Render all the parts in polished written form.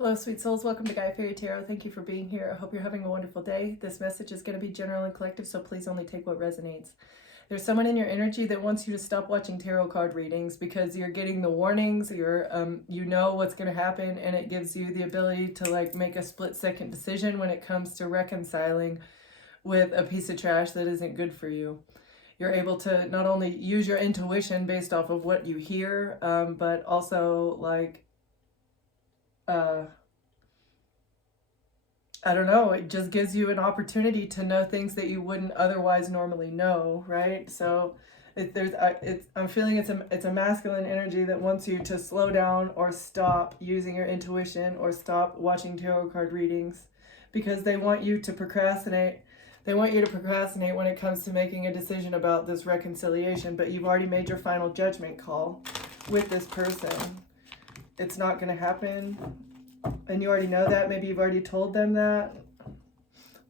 Hello, sweet souls. Welcome to Guy Fairy Tarot. Thank you for being here. I hope you're having a wonderful day. This message is going to be general and collective, so please only take what resonates. There's someone in your energy that wants you to stop watching tarot card readings because you're getting the warnings, you know what's going to happen, and it gives you the ability to make a split-second decision when it comes to reconciling with a piece of trash that isn't good for you. You're able to not only use your intuition based off of what you hear, but also I don't know, it just gives you an opportunity to know things that you wouldn't otherwise normally know, right? So I'm feeling it's a masculine energy that wants you to slow down or stop using your intuition or stop watching tarot card readings because they want you to procrastinate. They want you to procrastinate when it comes to making a decision about this reconciliation, but you've already made your final judgment call with this person. It's not going to happen, and you already know that. Maybe you've already told them that,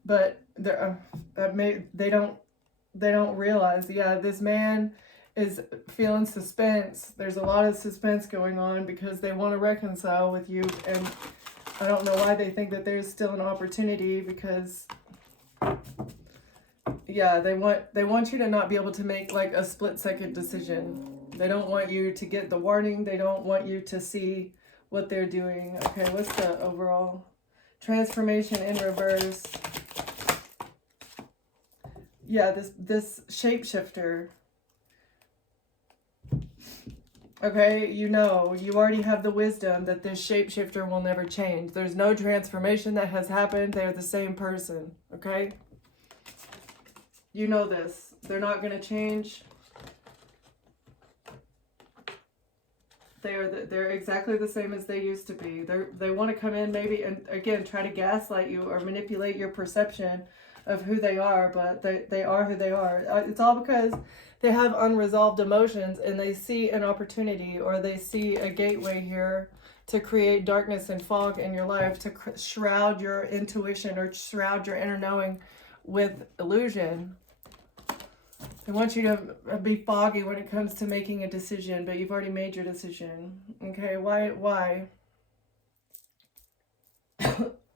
but they don't realize. Yeah, this man is feeling suspense. There's a lot of suspense going on because they want to reconcile with you, and I don't know why they think that there's still an opportunity because, yeah, they want you to not be able to make a split-second decision. They don't want you to get the warning. They don't want you to see what they're doing. Okay, what's the overall transformation in reverse? Yeah, this shapeshifter. Okay, you already have the wisdom that this shapeshifter will never change. There's no transformation that has happened. They're the same person, okay? You know this. They're not going to change. They're exactly the same as they used to be. They want to come in maybe and again try to gaslight you or manipulate your perception of who they are, but they are who they are. It's all because they have unresolved emotions and they see an opportunity or they see a gateway here to create darkness and fog in your life, to shroud your intuition or shroud your inner knowing with illusion. They want you to be foggy when it comes to making a decision, but you've already made your decision. Okay, why?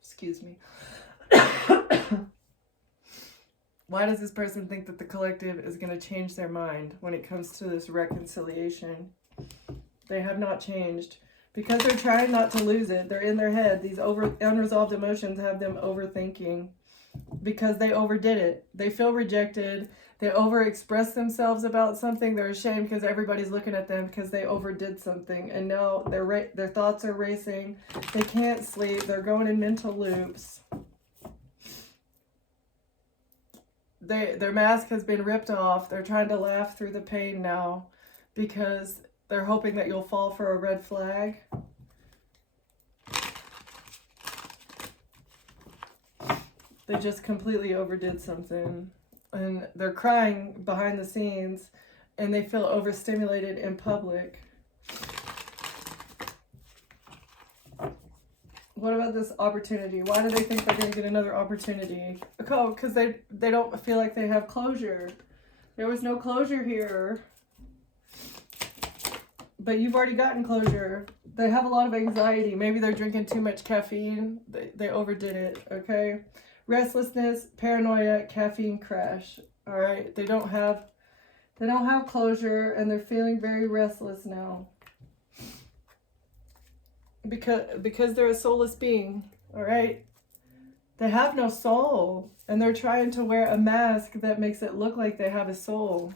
Excuse me. Why does this person think that the collective is going to change their mind when it comes to this reconciliation? They have not changed because they're trying not to lose it. They're in their head. These unresolved emotions have them overthinking because they overdid it. They feel rejected. They overexpress themselves about something. They're ashamed because everybody's looking at them because they overdid something. And now their thoughts are racing. They can't sleep. They're going in mental loops. Their mask has been ripped off. They're trying to laugh through the pain now because they're hoping that you'll fall for a red flag. They just completely overdid something. And they're crying behind the scenes and they feel overstimulated in public. What about this opportunity? Why do they think they're going to get another opportunity? Oh, because they don't feel like they have closure. There was no closure here. But you've already gotten closure. They have a lot of anxiety. Maybe they're drinking too much caffeine. They overdid it, okay? Restlessness, paranoia, caffeine crash. All right, they don't have closure and they're feeling very restless now. Because they're a soulless being, all right? They have no soul and they're trying to wear a mask that makes it look like they have a soul.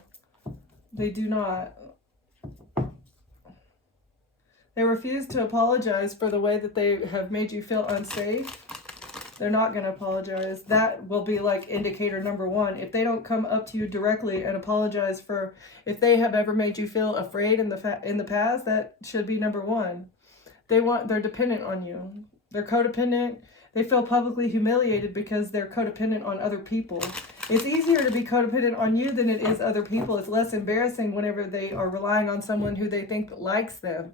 They do not. They refuse to apologize for the way that they have made you feel unsafe. They're not going to apologize. That will be indicator number one. If they don't come up to you directly and apologize for if they have ever made you feel afraid in the past, that should be number one. They're dependent on you. They're codependent. They feel publicly humiliated because they're codependent on other people. It's easier to be codependent on you than it is other people. It's less embarrassing whenever they are relying on someone who they think likes them.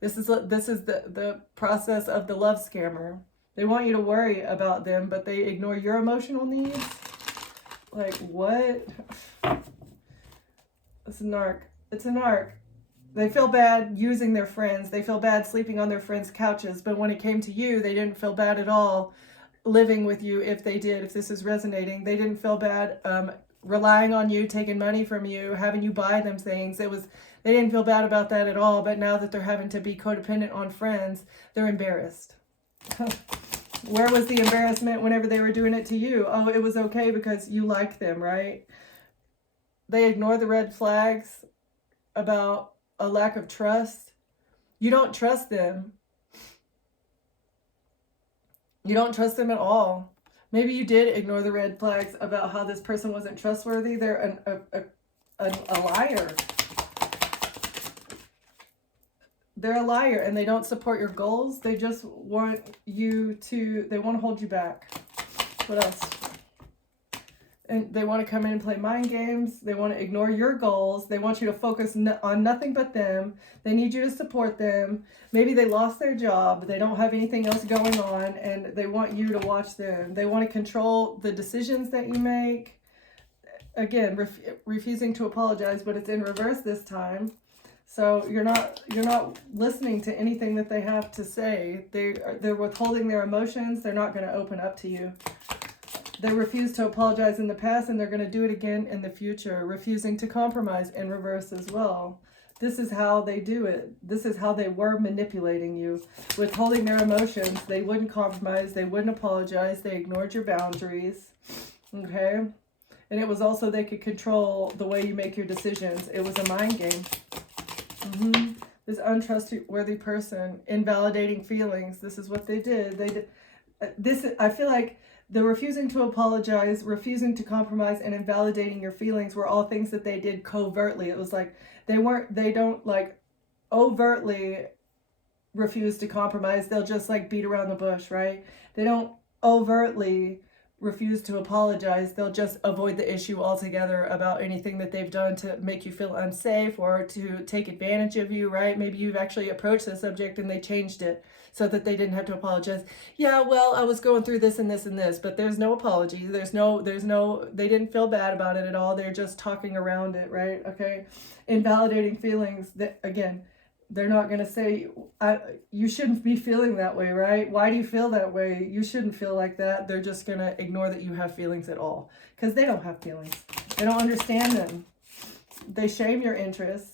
This is the process of the love scammer. They want you to worry about them, but they ignore your emotional needs. What? It's a narc. It's a narc. They feel bad using their friends. They feel bad sleeping on their friends' couches. But when it came to you, they didn't feel bad at all living with you. If they did, if this is resonating, they didn't feel bad relying on you, taking money from you, having you buy them things. They didn't feel bad about that at all. But now that they're having to be codependent on friends, they're embarrassed. Where was the embarrassment whenever they were doing it to you? Oh, it was okay because you liked them, right? They ignore the red flags about a lack of trust. You don't trust them. You don't trust them at all. Maybe you did ignore the red flags about how this person wasn't trustworthy. They're a liar. They're a liar, and they don't support your goals. They just want they want to hold you back. What else? And they want to come in and play mind games. They want to ignore your goals. They want you to focus on nothing but them. They need you to support them. Maybe they lost their job. They don't have anything else going on, and they want you to watch them. They want to control the decisions that you make. Again, refusing to apologize, but it's in reverse this time. So you're not listening to anything that they have to say. They're withholding their emotions. They're not going to open up to you. They refused to apologize in the past, and they're going to do it again in the future. Refusing to compromise in reverse as well. This is how they do it. This is how they were manipulating you. Withholding their emotions. They wouldn't compromise. They wouldn't apologize. They ignored your boundaries. Okay? And it was also they could control the way you make your decisions. It was a mind game. This untrustworthy person, invalidating feelings. This is what they did. I feel like the refusing to apologize, refusing to compromise, and invalidating your feelings were all things that they did covertly. It was like they don't like overtly refuse to compromise. They'll just like beat around the bush, right? They don't overtly refuse to apologize. They'll just avoid the issue altogether about anything that they've done to make you feel unsafe or to take advantage of you, right? Maybe you've actually approached the subject and they changed it so that they didn't have to apologize. Yeah, well, I was going through this and this and this, but there's no apology. They didn't feel bad about it at all. They're just talking around it, right? Okay. Invalidating feelings, that again, they're not going to say, you shouldn't be feeling that way, right? Why do you feel that way? You shouldn't feel like that. They're just going to ignore that you have feelings at all because they don't have feelings. They don't understand them. They shame your interests.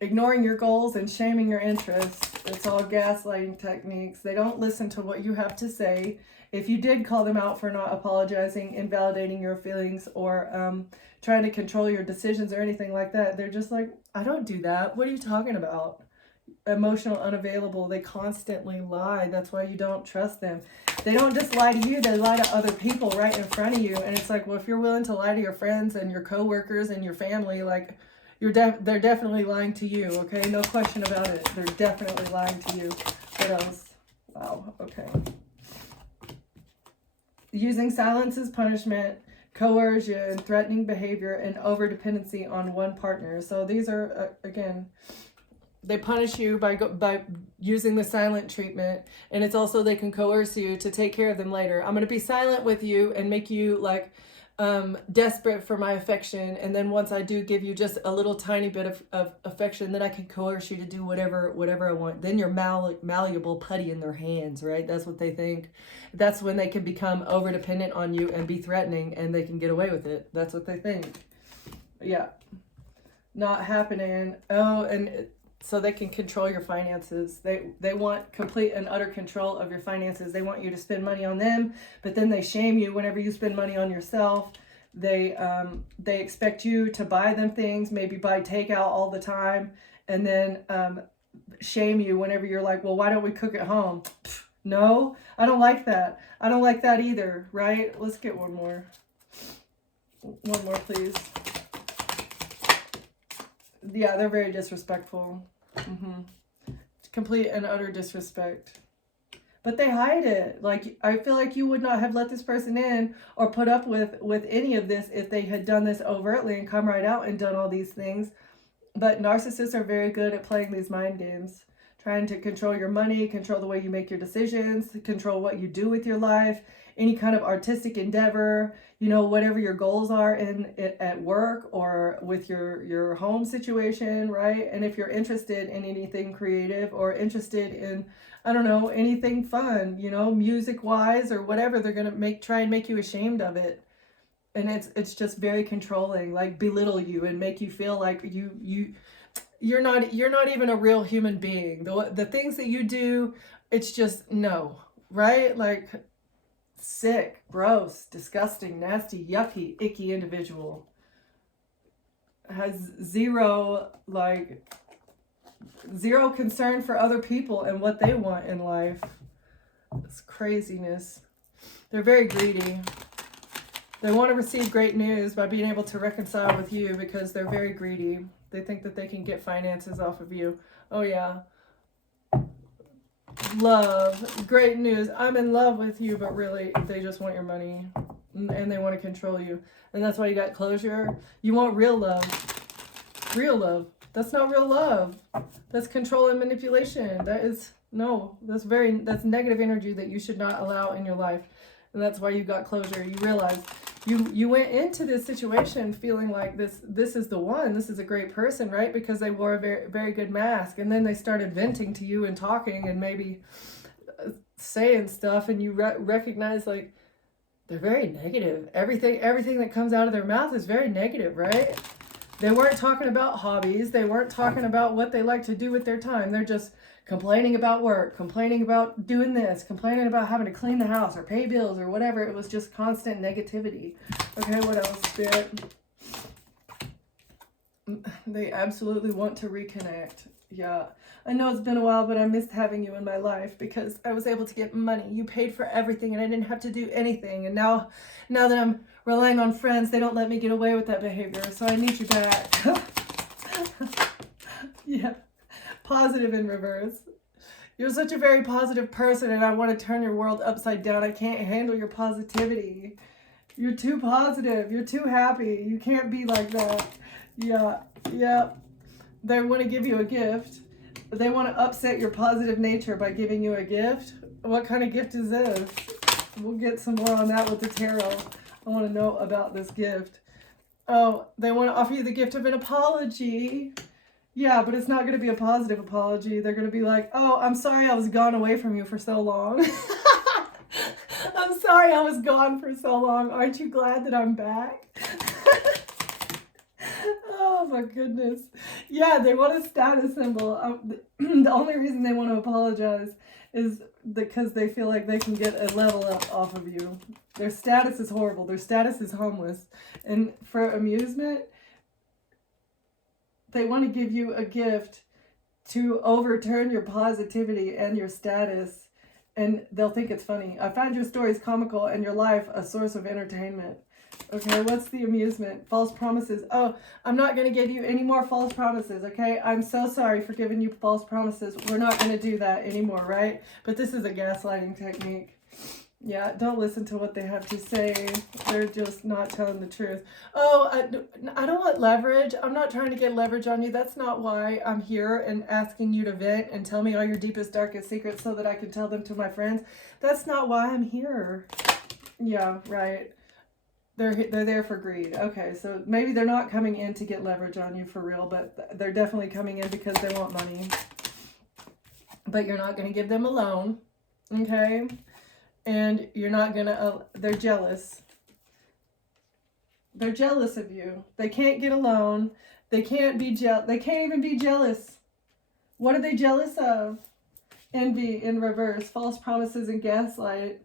Ignoring your goals and shaming your interests. It's all gaslighting techniques. They don't listen to what you have to say. If you did call them out for not apologizing, invalidating your feelings, or trying to control your decisions or anything like that, they're just like, I don't do that. What are you talking about? Emotional, unavailable. They constantly lie. That's why you don't trust them. They don't just lie to you. They lie to other people right in front of you. And it's like, well, if you're willing to lie to your friends and your coworkers and your family, like, they're definitely lying to you, okay? No question about it. They're definitely lying to you. What else? Wow, okay. Using silence as punishment, coercion, threatening behavior, and overdependency on one partner. So these are, again, they punish you by using the silent treatment, and it's also they can coerce you to take care of them later. I'm going to be silent with you and make you like desperate for my affection, and then once I do give you just a little tiny bit of affection, then I can coerce you to do whatever I want. Then you're malleable putty in their hands, right? That's what they think. That's when they can become over dependent on you and be threatening, and they can get away with it. That's what they think. Yeah, not happening. Oh, and so they can control your finances. They want complete and utter control of your finances. They want you to spend money on them, but then they shame you whenever you spend money on yourself. They expect you to buy them things, maybe buy takeout all the time, and then shame you whenever you're like, well, why don't we cook at home? No, I don't like that. I don't like that either, right? Let's get one more. One more, please. Yeah, they're very disrespectful. Complete and utter disrespect. But they hide it. Like, I feel like you would not have let this person in or put up with any of this if they had done this overtly and come right out and done all these things. But narcissists are very good at playing these mind games, trying to control your money, control the way you make your decisions, control what you do with your life, any kind of artistic endeavor, you know, whatever your goals are at work or with your home situation, right? And if you're interested in anything creative or interested in, I don't know, anything fun, you know, music wise or whatever, they're going to try and make you ashamed of it. And it's just very controlling, like belittle you and make you feel like you're not even a real human being. The things that you do, it's just no, right? Like sick, gross, disgusting, nasty, yucky, icky individual. Has zero concern for other people and what they want in life. It's craziness. They're very greedy. They want to receive great news by being able to reconcile with you because they're very greedy. They think that they can get finances off of you. Oh yeah. Love, great news. I'm in love with you, but really they just want your money and they want to control you. And that's why you got closure. You want real love. Real love. That's not real love. That's control and manipulation. That's negative energy that you should not allow in your life. And that's why you got closure. You realize you went into this situation feeling like this is the one. This is a great person, right? Because they wore a very, very good mask. And then they started venting to you and talking and maybe saying stuff. And you recognize like they're very negative. Everything that comes out of their mouth is very negative, right? They weren't talking about hobbies. They weren't talking about what they like to do with their time. They're just complaining about work, complaining about doing this, complaining about having to clean the house or pay bills or whatever. It was just constant negativity. Okay, what else, Spirit? They absolutely want to reconnect. Yeah, I know it's been a while, but I missed having you in my life because I was able to get money. You paid for everything and I didn't have to do anything. And now that I'm relying on friends, they don't let me get away with that behavior. So I need you back. Yeah. Positive in reverse. You're such a very positive person and I want to turn your world upside down. I can't handle your positivity. You're too positive. You're too happy. You can't be like that. Yeah. They want to give you a gift. They want to upset your positive nature by giving you a gift. What kind of gift is this? We'll get some more on that with the tarot. I want to know about this gift. Oh, they want to offer you the gift of an apology. Yeah, but it's not going to be a positive apology. They're going to be like, oh, I'm sorry I was gone away from you for so long. I'm sorry I was gone for so long. Aren't you glad that I'm back? Oh my goodness. Yeah, they want a status symbol. The only reason they want to apologize is because they feel like they can get a level up off of you. Their status is horrible. Their status is homeless. And for amusement, they want to give you a gift to overturn your positivity and your status, and they'll think it's funny. I find your stories comical and your life a source of entertainment. Okay, what's the amusement? False promises. Oh, I'm not going to give you any more false promises, okay? I'm so sorry for giving you false promises. We're not going to do that anymore, right? But this is a gaslighting technique. Yeah, don't listen to what they have to say. They're just not telling the truth. Oh, I don't want leverage. I'm not trying to get leverage on you. That's not why I'm here and asking you to vent and tell me all your deepest, darkest secrets so that I can tell them to my friends. That's not why I'm here. Yeah, right. They're there for greed. Okay, so maybe they're not coming in to get leverage on you for real, but they're definitely coming in because they want money. But you're not going to give them a loan, okay? And you're not going to, they're jealous. They're jealous of you. They can't get a loan. They can't even be jealous. What are they jealous of? Envy in reverse, false promises and gaslight.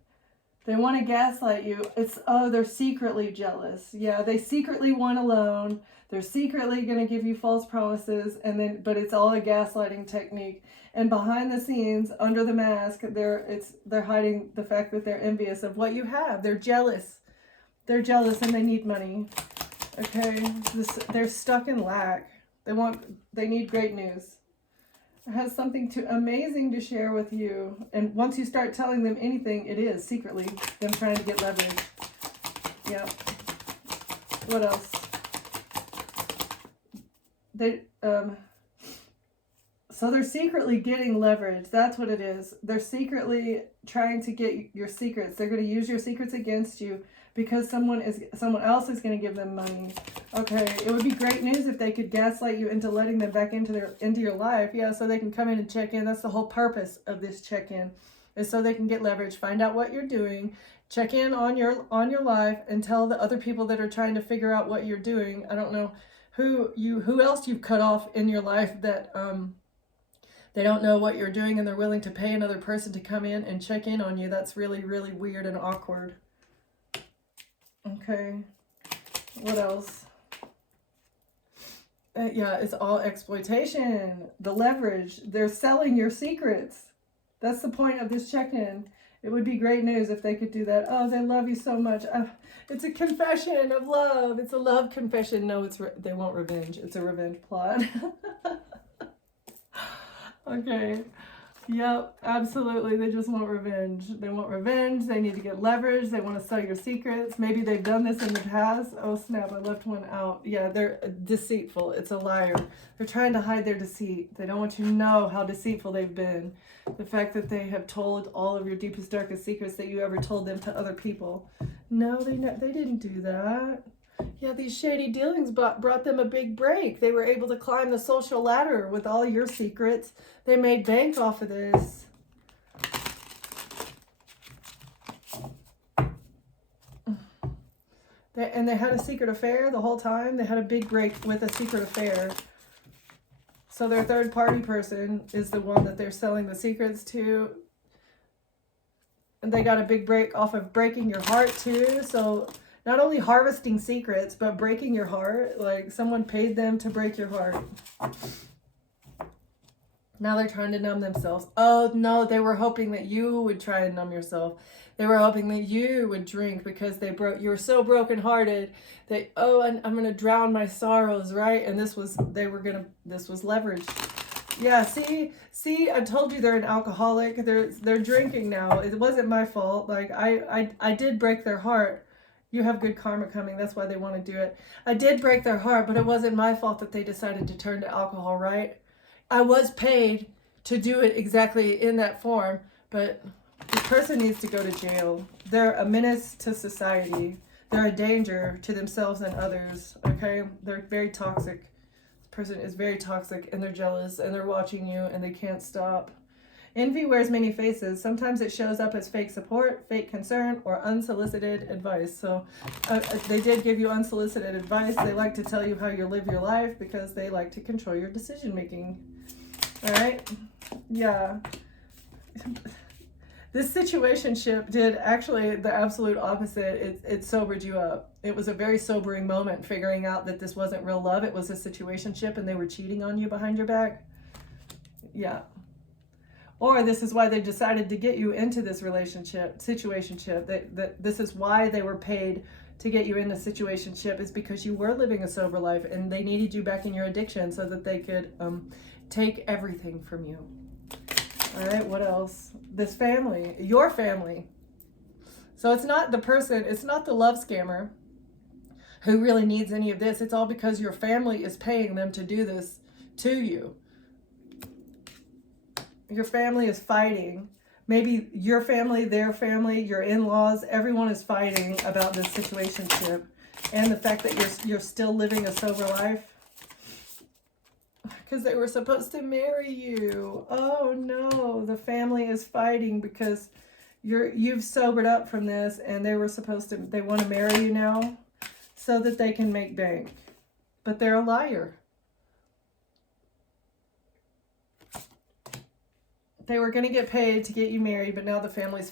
They want to gaslight you. They're secretly jealous. Yeah, they secretly want a loan. They're secretly going to give you false promises, but it's all a gaslighting technique. And behind the scenes, under the mask, they're hiding the fact that they're envious of what you have. They're jealous. They're jealous and they need money. Okay, they're stuck in lack. They need great news. It has something amazing to share with you. And once you start telling them anything, it is secretly them trying to get leverage. Yeah. What else? So they're secretly getting leverage. That's what it is. They're secretly trying to get your secrets. They're going to use your secrets against you because someone else is going to give them money. Okay, it would be great news if they could gaslight you into letting them back into your life. Yeah, so they can come in and check in. That's the whole purpose of this check-in, is so they can get leverage, find out what you're doing, check in on your life, and tell the other people that are trying to figure out what you're doing. I don't know who else you've cut off in your life that they don't know what you're doing and they're willing to pay another person to come in and check in on you. That's really, really weird and awkward. Okay. What else? Yeah, it's all exploitation. The leverage. They're selling your secrets. That's the point of this check-in. It would be great news if they could do that. Oh, they love you so much. It's a confession of love. It's a love confession. No, they want revenge. It's a revenge plot. Okay. Yep, absolutely. They just want revenge. They want revenge. They need to get leverage. They want to sell your secrets. Maybe they've done this in the past. Oh, snap. I left one out. Yeah, they're deceitful. It's a liar. They're trying to hide their deceit. They don't want you to know how deceitful they've been. The fact that they have told all of your deepest, darkest secrets that you ever told them to other people. No, they didn't do that. Yeah, these shady dealings brought them a big break. They were able to climb the social ladder with all your secrets. They made bank off of this. They had a secret affair the whole time. They had a big break with a secret affair. So their third party person is the one that they're selling the secrets to. And they got a big break off of breaking your heart too. So not only harvesting secrets, but breaking your heart. Like someone paid them to break your heart. Now they're trying to numb themselves. Oh no, they were hoping that you would try and numb yourself. They were hoping that you would drink because you were so brokenhearted that, oh, I'm gonna drown my sorrows, right? And this was leverage. Yeah, see, I told you they're an alcoholic. They're drinking now. It wasn't my fault. Like I did break their heart. You have good karma coming. That's why they want to do it. I did break their heart, but it wasn't my fault that they decided to turn to alcohol, right? I was paid to do it exactly in that form, but this person needs to go to jail. They're a menace to society. They're a danger to themselves and others, okay? They're very toxic. This person is very toxic, and they're jealous, and they're watching you, and they can't stop. Envy wears many faces. Sometimes it shows up as fake support, fake concern, or unsolicited advice. So they did give you unsolicited advice. They like to tell you how you live your life because they like to control your decision making. All right? Yeah. This situationship did actually the absolute opposite. It sobered you up. It was a very sobering moment figuring out that this wasn't real love. It was a situationship and they were cheating on you behind your back. Yeah. Or this is why they decided to get you into this situationship. This is why they were paid to get you in a situationship, is because you were living a sober life and they needed you back in your addiction so that they could take everything from you. All right, what else? This family, your family. So it's not the person, it's not the love scammer who really needs any of this. It's all because your family is paying them to do this to you. Your family is fighting. Maybe your family, their family, your in-laws, everyone is fighting about this situationship and the fact that you're still living a sober life. Because they were supposed to marry you. Oh no, the family is fighting because you've sobered up from this, and they want to marry you now so that they can make bank. But they're a liar. They were going to get paid to get you married, but now the family's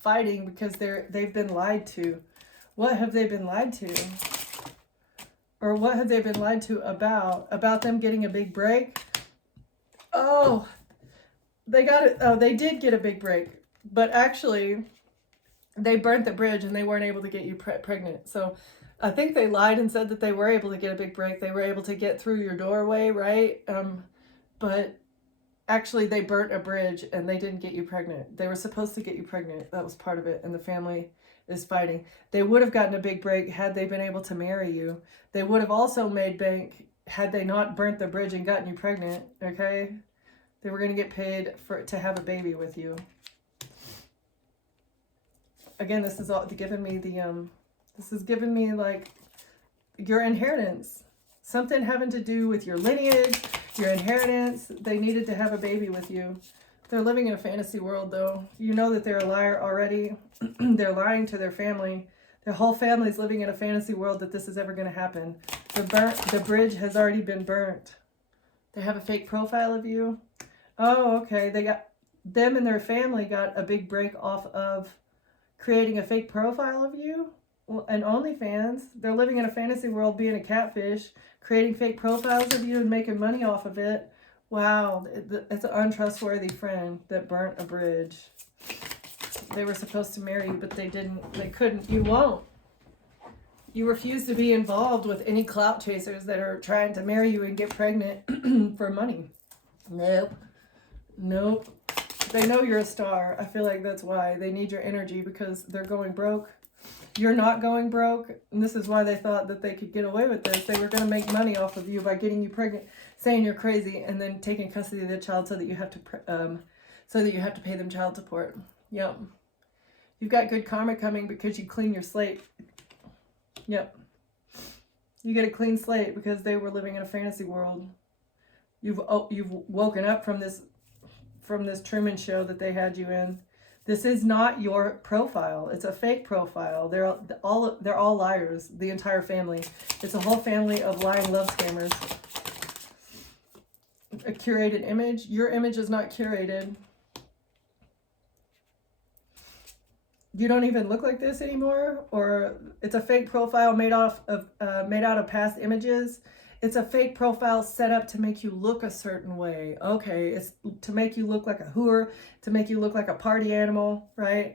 fighting because they've been lied to. What have they been lied to? Or what have they been lied to about? About them getting a big break? Oh, they got it. Oh, they did get a big break. But actually, they burnt the bridge and they weren't able to get you pregnant. So I think they lied and said that they were able to get a big break. They were able to get through your doorway, right? But actually, they burnt a bridge and they didn't get you pregnant. They were supposed to get you pregnant. That was part of it. And the family is fighting. They would have gotten a big break had they been able to marry you. They would have also made bank had they not burnt the bridge and gotten you pregnant, okay? They were going to get paid to have a baby with you. Again, this is all giving me this is giving me like your inheritance. Something having to do with your lineage, your inheritance. They needed to have a baby with you. They're living in a fantasy world, though. You know that they're a liar already. They're lying to their family. Their whole family's living in a fantasy world that this is ever going to happen. The bridge has already been burnt. They have a fake profile of you. Oh, okay. Them and their family got a big break off of creating a fake profile of you. And OnlyFans. They're living in a fantasy world, being a catfish, creating fake profiles of you and making money off of it. Wow, it's an untrustworthy friend that burnt a bridge. They were supposed to marry you, but they didn't. They couldn't. You won't. You refuse to be involved with any clout chasers that are trying to marry you and get pregnant for money. Nope. Nope. They know you're a star. I feel like that's why. They need your energy because they're going broke. You're not going broke, and this is why they thought that they could get away with this. They were going to make money off of you by getting you pregnant, saying you're crazy, and then taking custody of the child so that you have to pay them child support. Yep. You've got good karma coming because you clean your slate. Yep. You get a clean slate because they were living in a fantasy world. You've woken up from this Truman Show that they had you in. This is not your profile. It's a fake profile. They're all liars, the entire family. It's a whole family of lying love scammers. A curated image. Your image is not curated. You don't even look like this anymore, or it's a fake profile made out of past images. It's a fake profile set up to make you look a certain way. Okay, it's to make you look like a hooer, to make you look like a party animal, right?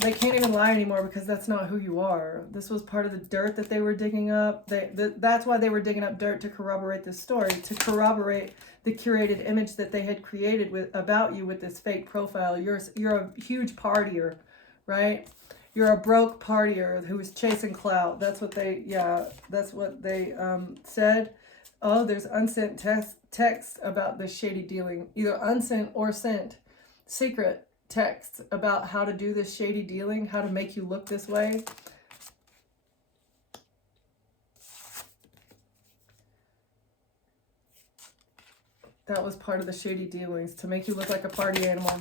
They can't even lie anymore because that's not who you are. This was part of the dirt that they were digging up. That's why they were digging up dirt, to corroborate this story, to corroborate the curated image that they had created about you with this fake profile. You're a huge partier, right? You're a broke partier who is chasing clout. That's what they said. Oh, there's unsent text about this shady dealing. Either unsent or sent. Secret texts about how to do this shady dealing, how to make you look this way. That was part of the shady dealings, to make you look like a party animal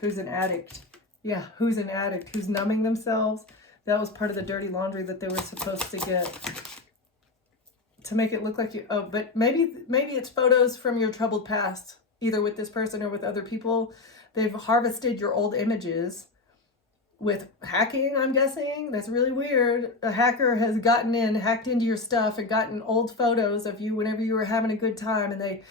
who's an addict. Yeah, who's an addict, who's numbing themselves. That was part of the dirty laundry that they were supposed to get. To make it look like you, oh, but maybe it's photos from your troubled past, either with this person or with other people. They've harvested your old images with hacking, I'm guessing. That's really weird. A hacker has hacked into your stuff and gotten old photos of you whenever you were having a good time, and they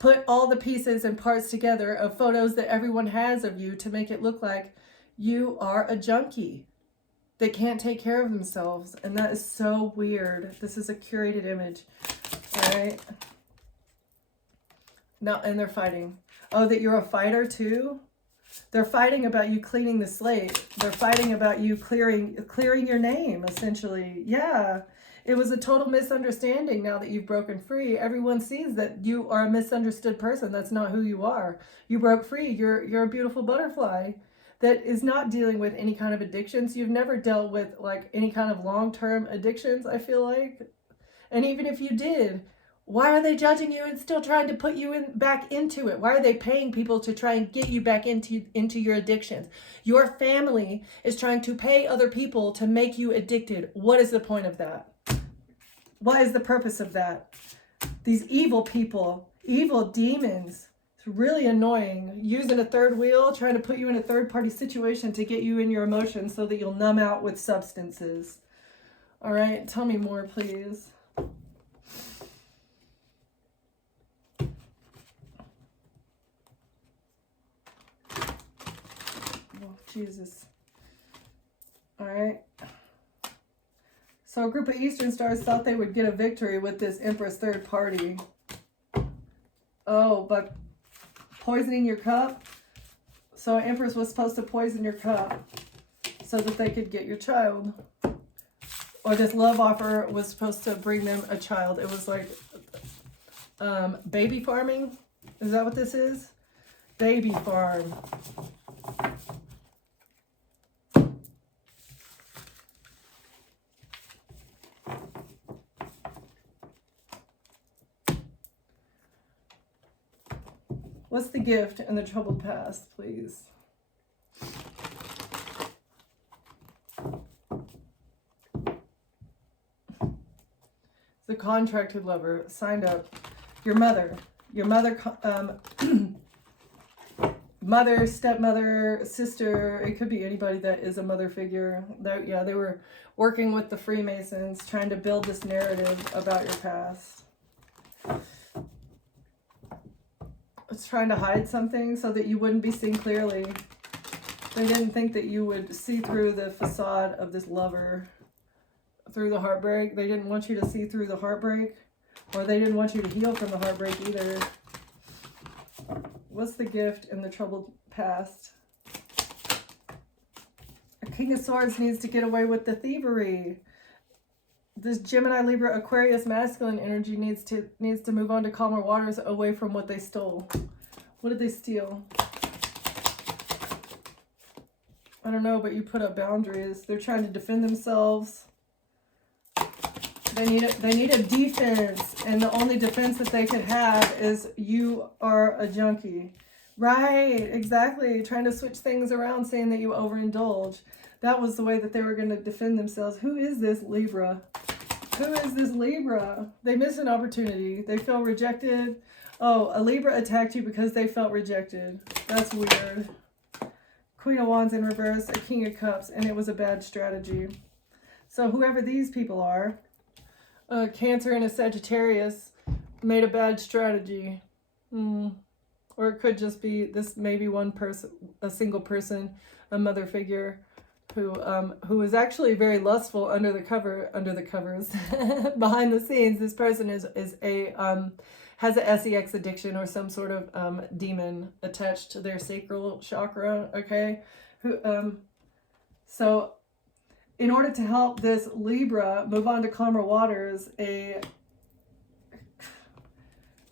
put all the pieces and parts together of photos that everyone has of you to make it look like you are a junkie. They can't take care of themselves, and that is so weird. This is a curated image, all right? No, and they're fighting. Oh, that you're a fighter too? They're fighting about you cleaning the slate. They're fighting about you clearing your name, essentially. Yeah. It was a total misunderstanding. Now that you've broken free, everyone sees that you are a misunderstood person. That's not who you are. You broke free. You're a beautiful butterfly that is not dealing with any kind of addictions. You've never dealt with like any kind of long-term addictions, I feel like. And even if you did, why are they judging you and still trying to put you back into it? Why are they paying people to try and get you back into your addictions? Your family is trying to pay other people to make you addicted. What is the point of that? What is the purpose of that? These evil people, evil demons, it's really annoying. Using a third wheel, trying to put you in a third-party situation to get you in your emotions so that you'll numb out with substances. All right, tell me more, please. Oh, Jesus. All right. So a group of Eastern stars thought they would get a victory with this Empress third party. Oh, but poisoning your cup? So Empress was supposed to poison your cup so that they could get your child. Or this love offer was supposed to bring them a child. It was like baby farming. Is that what this is? Baby farm. What's the gift in the troubled past, please? The contracted lover signed up. Your mother, mother, stepmother, sister. It could be anybody that is a mother figure. Yeah, they were working with the Freemasons, trying to build this narrative about your past. It's trying to hide something so that you wouldn't be seen clearly. They didn't think that you would see through the facade of this lover, through the heartbreak. They didn't want you to see through the heartbreak, or they didn't want you to heal from the heartbreak either. What's the gift in the troubled past? A King of Swords needs to get away with the thievery. This Gemini, Libra, Aquarius masculine energy needs to move on to calmer waters, away from what they stole. What did they steal? I don't know, but you put up boundaries. They're trying to defend themselves. They need a defense, and the only defense that they could have is you are a junkie. Right, exactly. Trying to switch things around, saying that you overindulge. That was the way that they were going to defend themselves. Who is this Libra? Who is this Libra? They missed an opportunity. They felt rejected. Oh, a Libra attacked you because they felt rejected. That's weird. Queen of Wands in reverse, a King of Cups, and it was a bad strategy. So whoever these people are, a Cancer and a Sagittarius, made a bad strategy. Or it could just be this, maybe one person, a single person, a mother figure, who is actually very lustful under the covers, behind the scenes. This person has a sex addiction or some sort of demon attached to their sacral chakra. Okay, so in order to help this Libra move on to calmer waters, a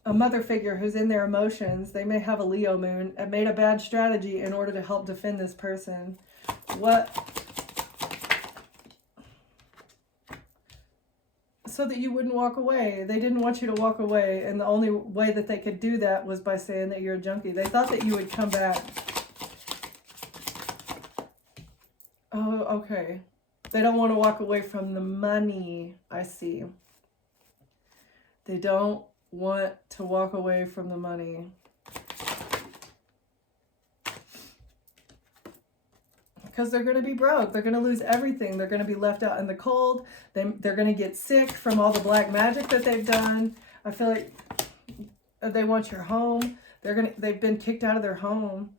mother figure who's in their emotions, they may have a Leo moon, and made a bad strategy in order to help defend this person. What? So that you wouldn't walk away. They didn't want you to walk away, and the only way that they could do that was by saying that you're a junkie. They thought that you would come back. Oh, okay. They don't want to walk away from the money. I see. They don't want to walk away from the money. Because they're going to be broke. They're going to lose everything. They're going to be left out in the cold. They're going to get sick from all the black magic that they've done. I feel like they want your home. They've been kicked out of their home.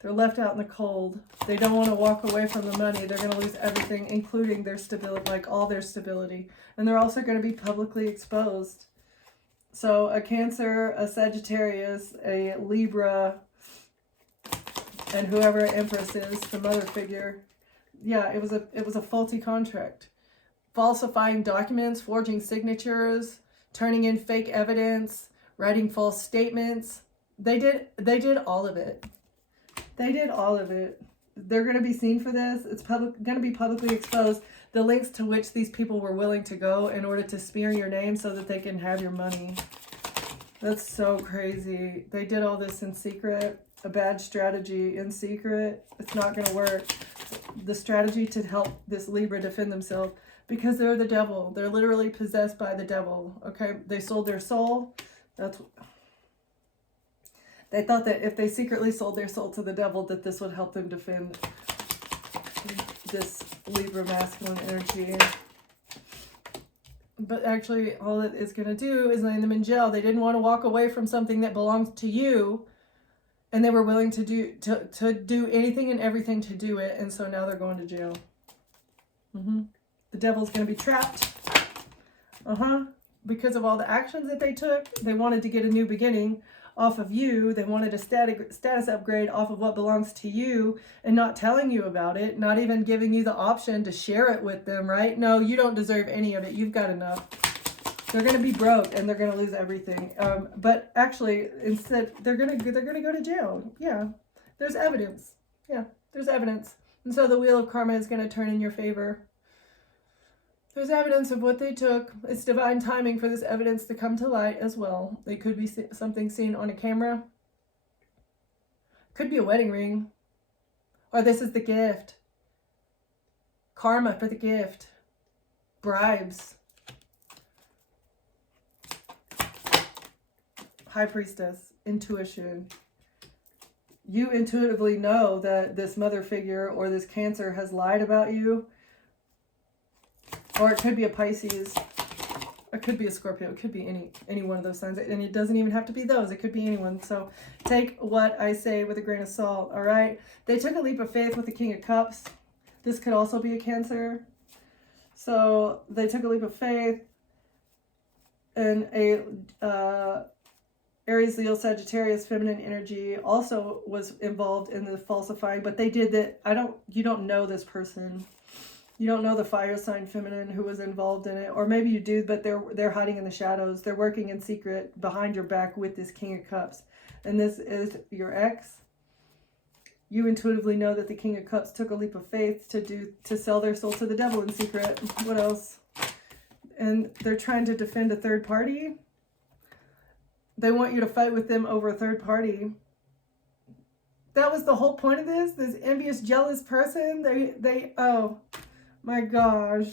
They're left out in the cold. They don't want to walk away from the money. They're going to lose everything, including their stability, like all their stability. And they're also going to be publicly exposed. So a Cancer, a Sagittarius, a Libra, and whoever Empress is, the mother figure. Yeah, it was a faulty contract. Falsifying documents, forging signatures, turning in fake evidence, writing false statements. They did all of it. They did all of it. They're going to be seen for this. It's going to be publicly exposed. The lengths to which these people were willing to go in order to smear your name so that they can have your money. That's so crazy. They did all this in secret. A bad strategy in secret. It's not going to work. The strategy to help this Libra defend themselves, because they're the devil. They're literally possessed by the devil. Okay, they sold their soul. They thought that if they secretly sold their soul to the devil, that this would help them defend this Libra masculine energy. But actually, all it is going to do is land them in jail. They didn't want to walk away from something that belongs to you, and they were willing to do anything and everything to do it, and so now they're going to jail. The devil's going to be trapped. Because of all the actions that they took. They wanted to get a new beginning off of you. They wanted a status upgrade off of what belongs to you, and not telling you about it, not even giving you the option to share it with them, right? No, you don't deserve any of it. You've got enough. They're going to be broke and they're going to lose everything. But actually, instead, they're going to go to jail. Yeah, there's evidence. Yeah, there's evidence. And so the wheel of karma is going to turn in your favor. There's evidence of what they took. It's divine timing for this evidence to come to light as well. It could be something seen on a camera. Could be a wedding ring. Or this is the gift. Karma for the gift. Bribes. High Priestess. Intuition. You intuitively know that this mother figure or this Cancer has lied about you. Or it could be a Pisces. It could be a Scorpio. It could be any one of those signs. And it doesn't even have to be those. It could be anyone. So take what I say with a grain of salt. All right. They took a leap of faith with the King of Cups. This could also be a Cancer. So they took a leap of faith. And a Aries, Leo, Sagittarius, feminine energy also was involved in the falsifying. But they did that. You don't know this person. You don't know the fire sign feminine who was involved in it. Or maybe you do, but they're hiding in the shadows. They're working in secret behind your back with this King of Cups. And this is your ex. You intuitively know that the King of Cups took a leap of faith to sell their soul to the devil in secret. What else? And they're trying to defend a third party. They want you to fight with them over a third party. That was the whole point of this envious, jealous person. Oh my gosh.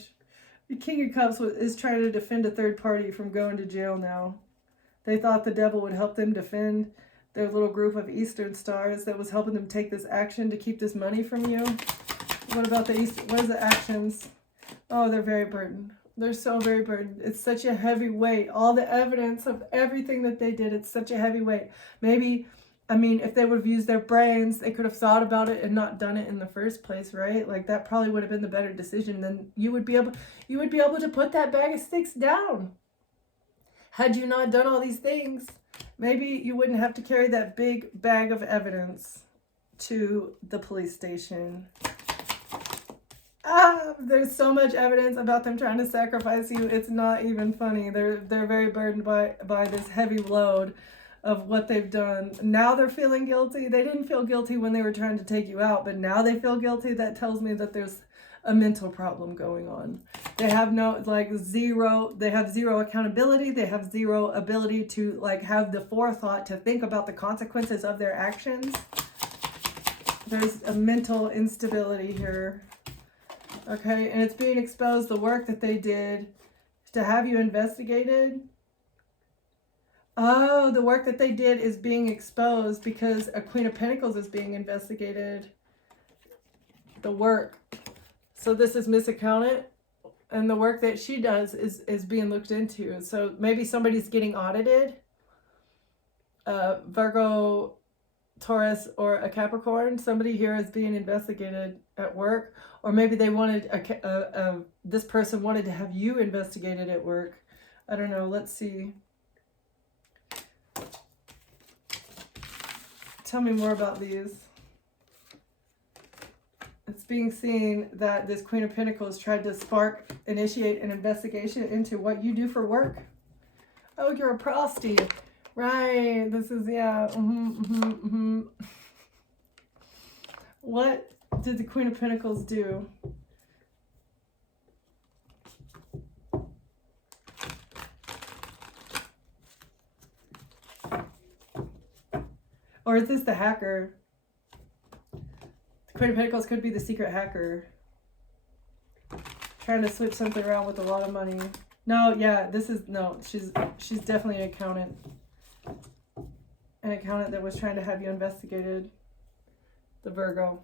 The King of Cups is trying to defend a third party from going to jail now. They thought the devil would help them defend their little group of Eastern stars that was helping them take this action to keep this money from you. What about what is the actions? Oh, they're very burdened. They're so very burdened. It's such a heavy weight. All the evidence of everything that they did, it's such a heavy weight. Maybe, if they would have used their brains, they could have thought about it and not done it in the first place, right? Like that probably would have been the better decision. Then you would be able to put that bag of sticks down. Had you not done all these things, maybe you wouldn't have to carry that big bag of evidence to the police station. There's so much evidence about them trying to sacrifice you. It's not even funny. They're very burdened by this heavy load of what they've done. Now they're feeling guilty. They didn't feel guilty when they were trying to take you out, but now they feel guilty. That tells me that there's a mental problem going on. They have zero accountability. They have zero ability to have the forethought to think about the consequences of their actions. There's a mental instability here. Okay, and it's being exposed, the work that they did to have you investigated. Oh, the work that they did is being exposed because a Queen of Pentacles is being investigated. The work. So this is misaccounted, and the work that she does is being looked into. So maybe somebody's getting audited. Virgo, Taurus, or a Capricorn. Somebody here is being investigated at work. Or maybe they wanted, this person wanted to have you investigated at work. I don't know. Let's see. Tell me more about these. It's being seen that this Queen of Pentacles tried to initiate an investigation into what you do for work. Oh, you're a prostitute. Right. This is, yeah. What did the Queen of Pentacles do? Or is this the hacker? The Queen of Pentacles could be the secret hacker. Trying to switch something around with a lot of money. No, yeah, she's definitely an accountant. An accountant that was trying to have you investigated. The Virgo.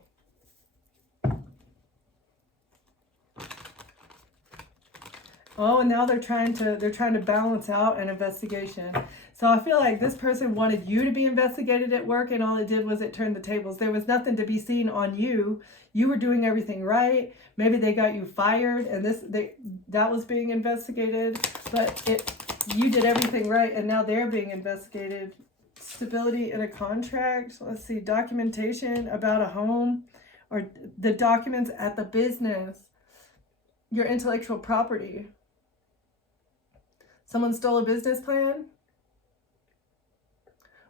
Oh, and now they're trying to balance out an investigation. So I feel like this person wanted you to be investigated at work, and all it did was it turned the tables. There was nothing to be seen on you. You were doing everything right. Maybe they got you fired, and that was being investigated. But you did everything right, and now they're being investigated. Stability in a contract. Let's see, documentation about a home, or the documents at the business. Your intellectual property. Someone stole a business plan?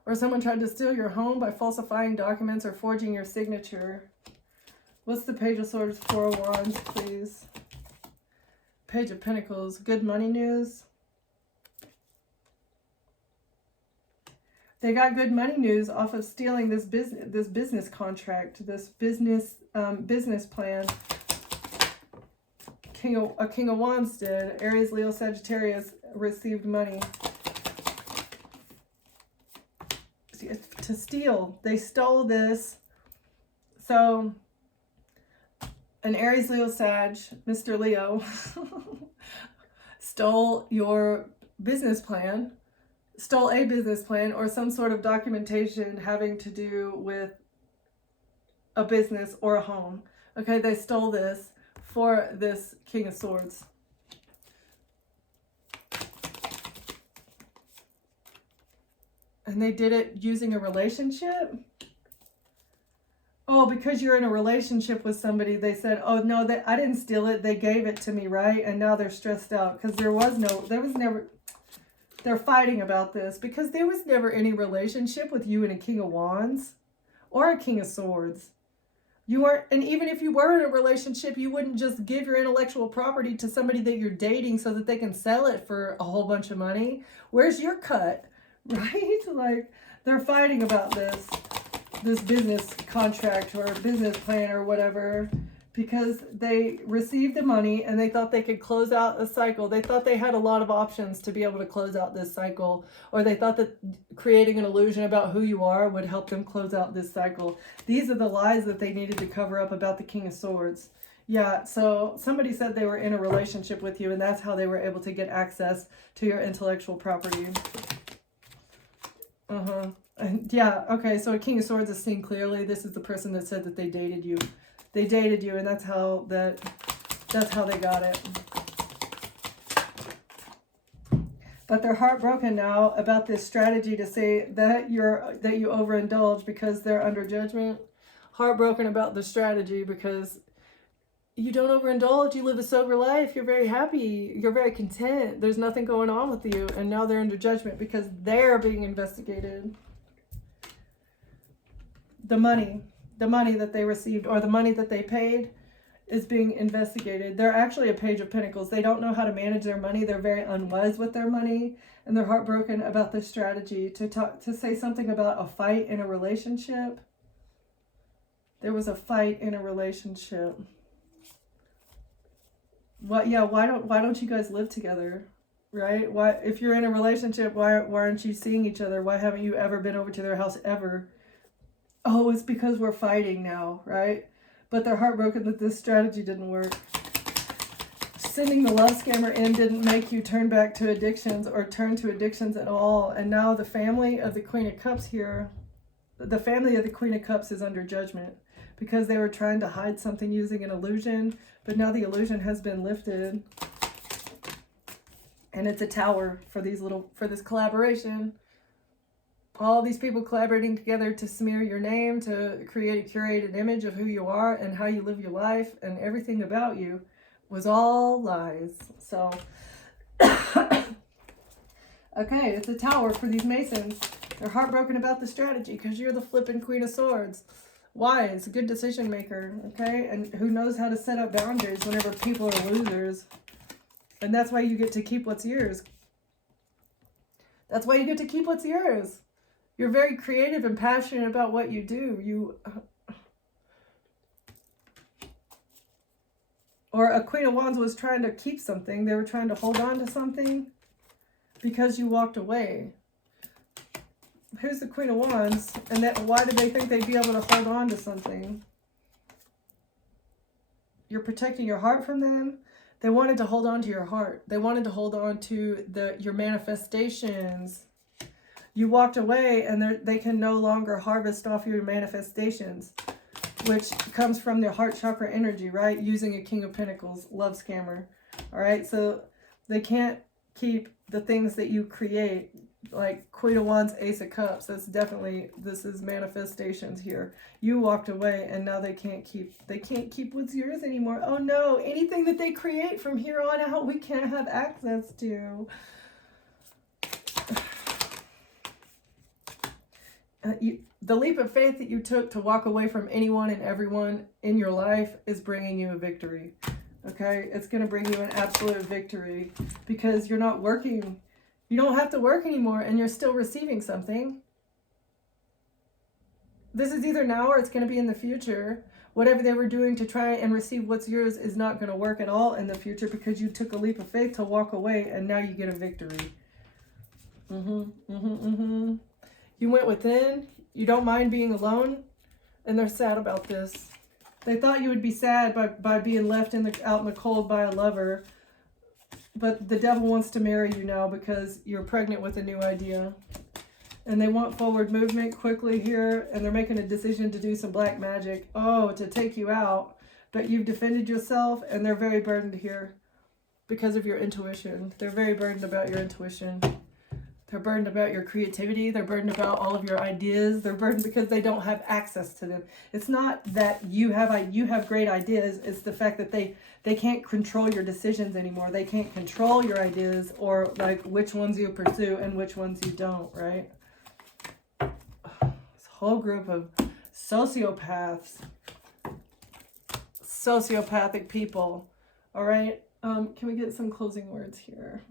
Or someone tried to steal your home by falsifying documents or forging your signature? What's the Page of Swords, Four of Wands, please? Page of Pentacles, good money news. They got good money news off of stealing this business contract, this business plan. A King of Wands did. Aries, Leo, Sagittarius received money. To steal. They stole this. So, an Aries, Leo, Sag, Mr. Leo, stole your business plan, stole a business plan or some sort of documentation having to do with a business or a home. Okay, they stole this for this King of Swords. And they did it using a relationship? Oh, because you're in a relationship with somebody, they said, oh, no, I didn't steal it. They gave it to me, right? And now they're stressed out because there was never, they're fighting about this because there was never any relationship with you and a King of Wands or a King of Swords. You weren't, and even if you were in a relationship, you wouldn't just give your intellectual property to somebody that you're dating so that they can sell it for a whole bunch of money. Where's your cut? Right? Like, they're fighting about this business contract or business plan or whatever because they received the money and they thought they could close out a cycle. They thought they had a lot of options to be able to close out this cycle, or they thought that creating an illusion about who you are would help them close out this cycle. These are the lies that they needed to cover up about the King of Swords. Yeah, so somebody said they were in a relationship with you and that's how they were able to get access to your intellectual property. Yeah, okay, so a King of Swords is seen clearly. This is the person that said that they dated you. They dated you, and that's how they got it. But they're heartbroken now about this strategy to say that you overindulge because they're under judgment. Heartbroken about the strategy because you don't overindulge. You live a sober life. You're very happy. You're very content. There's nothing going on with you, and now they're under judgment because they're being investigated. The money that they received or the money that they paid is being investigated. They're actually a Page of Pentacles. They don't know how to manage their money. They're very unwise with their money, and they're heartbroken about this strategy to say something about a fight in a relationship. There was a fight in a relationship. What? Yeah. Why don't you guys live together? Right? Why, if you're in a relationship, why aren't you seeing each other? Why haven't you ever been over to their house ever? Oh, it's because we're fighting now, right? But they're heartbroken that this strategy didn't work. Sending the love scammer in didn't make you turn back to addictions or turn to addictions at all. And now the family of the Queen of Cups here, the family of the Queen of Cups is under judgment because they were trying to hide something using an illusion, but now the illusion has been lifted. And it's a tower for this collaboration. All these people collaborating together to smear your name, to create a curated image of who you are and how you live your life, and everything about you was all lies. So, okay, it's a tower for these Masons. They're heartbroken about the strategy because you're the flipping Queen of Swords. Wise, a good decision maker, okay? And who knows how to set up boundaries whenever people are losers. And that's why you get to keep what's yours. That's why you get to keep what's yours. You're very creative and passionate about what you do. Or a Queen of Wands was trying to keep something. They were trying to hold on to something because you walked away. Here's the Queen of Wands. And why did they think they'd be able to hold on to something? You're protecting your heart from them. They wanted to hold on to your heart. They wanted to hold on to your manifestations. You walked away and they can no longer harvest off your manifestations, which comes from the heart chakra energy, right? Using a King of Pentacles, love scammer. All right, so they can't keep the things that you create, like Queen of Wands, Ace of Cups. This is manifestations here. You walked away and now they can't keep what's yours anymore. Oh no, anything that they create from here on out, we can't have access to. the leap of faith that you took to walk away from anyone and everyone in your life is bringing you a victory. Okay, it's going to bring you an absolute victory because you're not working. You don't have to work anymore and you're still receiving something. This is either now or it's going to be in the future. Whatever they were doing to try and receive what's yours is not going to work at all in the future because you took a leap of faith to walk away and now you get a victory. You went within. You don't mind being alone. And they're sad about this. They thought you would be sad by being left out in the cold by a lover. But the devil wants to marry you now because you're pregnant with a new idea. And they want forward movement quickly here. And they're making a decision to do some black magic. Oh, to take you out. But you've defended yourself and they're very burdened here because of your intuition. They're very burdened about your intuition. They're burdened about your creativity. They're burdened about all of your ideas. They're burdened because they don't have access to them. It's not that you have great ideas. It's the fact that they can't control your decisions anymore. They can't control your ideas or like which ones you pursue and which ones you don't, right? This whole group of sociopaths, sociopathic people. All right. Can we get some closing words here?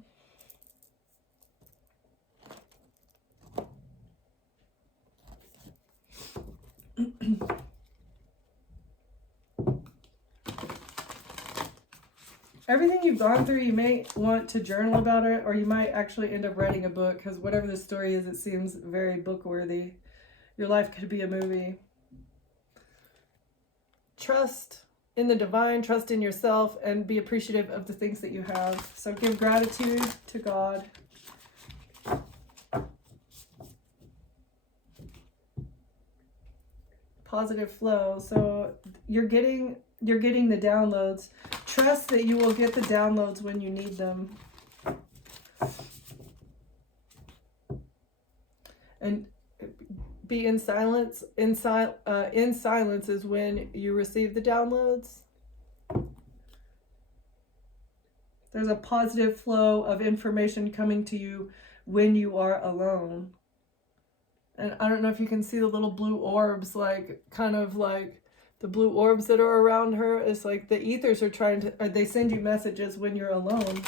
Everything you've gone through, you may want to journal about it, or you might actually end up writing a book, because whatever the story is, it seems very book-worthy. Your life could be a movie. Trust in the divine, trust in yourself, and be appreciative of the things that you have. So give gratitude to God. Positive flow. So you're getting the downloads. Trust that you will get the downloads when you need them. And be in silence. In silence is when you receive the downloads. There's a positive flow of information coming to you when you are alone. And I don't know if you can see the little blue orbs, like kind of like the blue orbs that are around her. It's like the ethers are they send you messages when you're alone.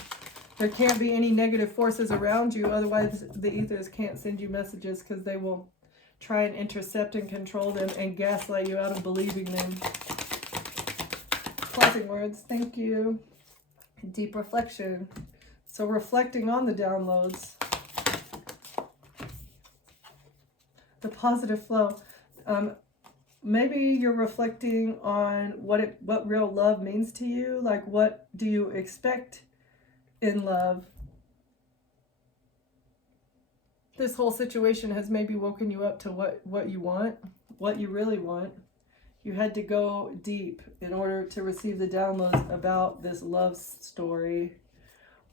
There can't be any negative forces around you. Otherwise, the ethers can't send you messages because they will try and intercept and control them and gaslight you out of believing them. Closing words. Thank you. Deep reflection. So reflecting on the downloads. The positive flow. Maybe you're reflecting on what real love means to you. Like, what do you expect in love? This whole situation has maybe woken you up to what you want, what you really want. You had to go deep in order to receive the downloads about this love story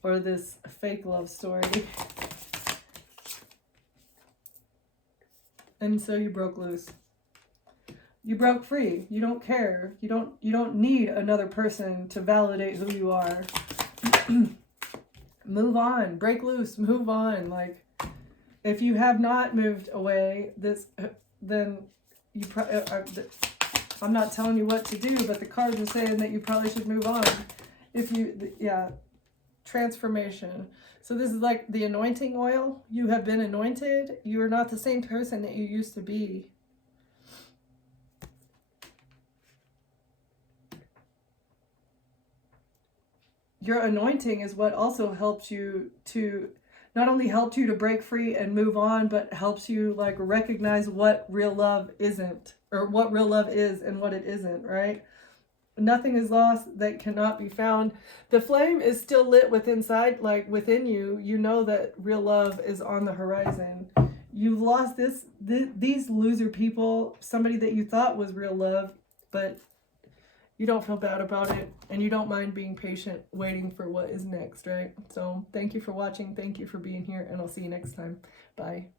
or this fake love story. And so you broke loose. You broke free. You don't care. You don't need another person to validate who you are. Move on. Break loose. Move on. Like, if you have not moved away, then you I'm not telling you what to do, but the cards are saying that you probably should move on. Transformation. So this is like the anointing oil. You have been anointed. You are not the same person that you used to be. Your anointing is what also helps you to, not only helped you to break free and move on, but helps you like recognize what real love isn't, or what real love is and what it isn't, right? Nothing is lost that cannot be found. The flame is still lit within you. You know that real love is on the horizon. You've lost these loser people, somebody that you thought was real love, but you don't feel bad about it, and you don't mind being patient, waiting for what is next, right? So thank you for watching. Thank you for being here, and I'll see you next time. Bye.